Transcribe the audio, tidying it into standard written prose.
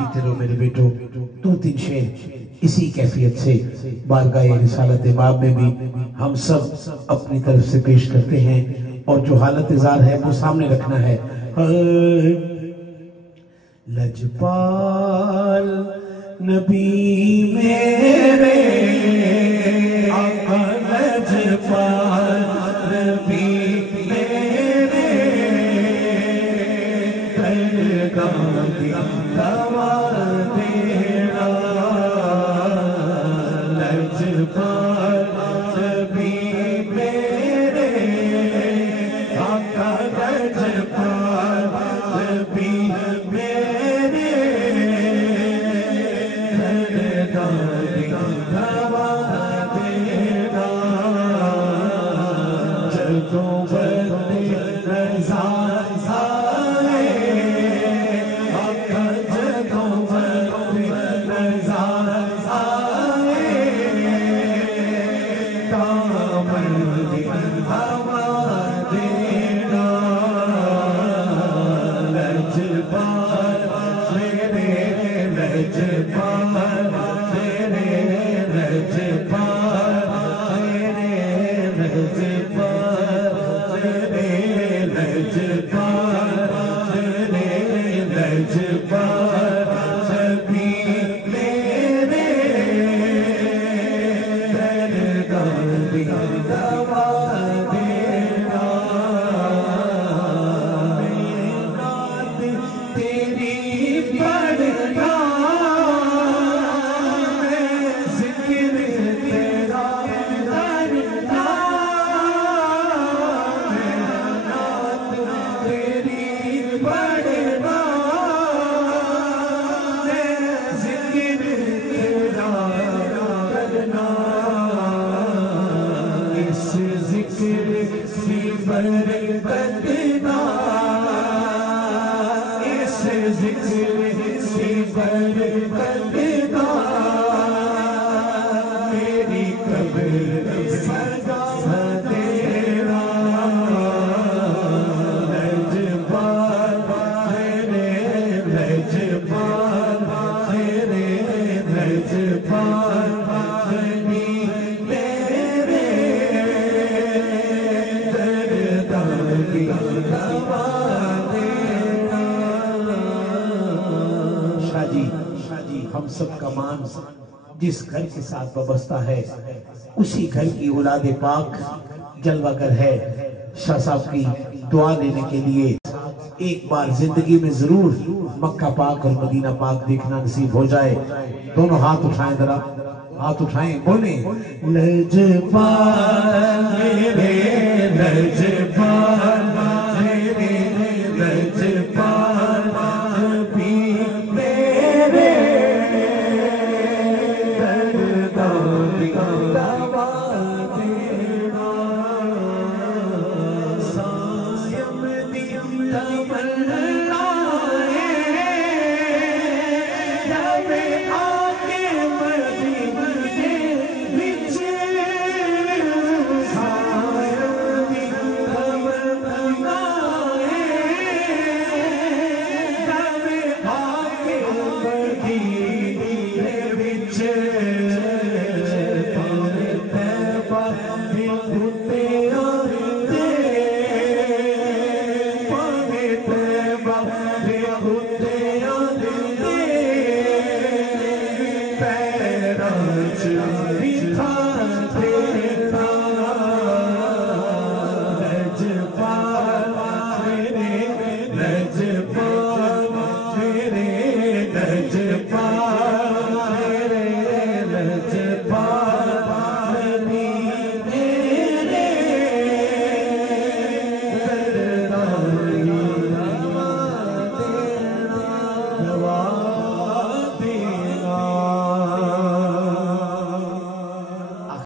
तेरो मेरे बेटो दो तीन शेर इसी कैफियत से बारगाह रिसालत बाब में भी हम सब अपनी तरफ से पेश करते हैं और जो हालत जार है वो सामने रखना है। लजपाल नबी मेरे लजपाल नबी मेरे दवा देना लजपाल नबी मेरे आका लजपाल नबी मेरे दवा देना जगों बंदे रज़ा हम सब का मान जिस घर के साथ वाबस्ता है उसी घर की औलाद पाक जलवागर है। शाह साहब की दुआ लेने के लिए एक बार जिंदगी में जरूर मक्का पाक और मदीना पाक देखना नसीब हो जाए। दोनों हाथ उठाएं, जरा हाथ उठाएं, बोले लजपाल मेरे लजपाल मेरे लजपाल नबी मेरे दवा देना सायम दी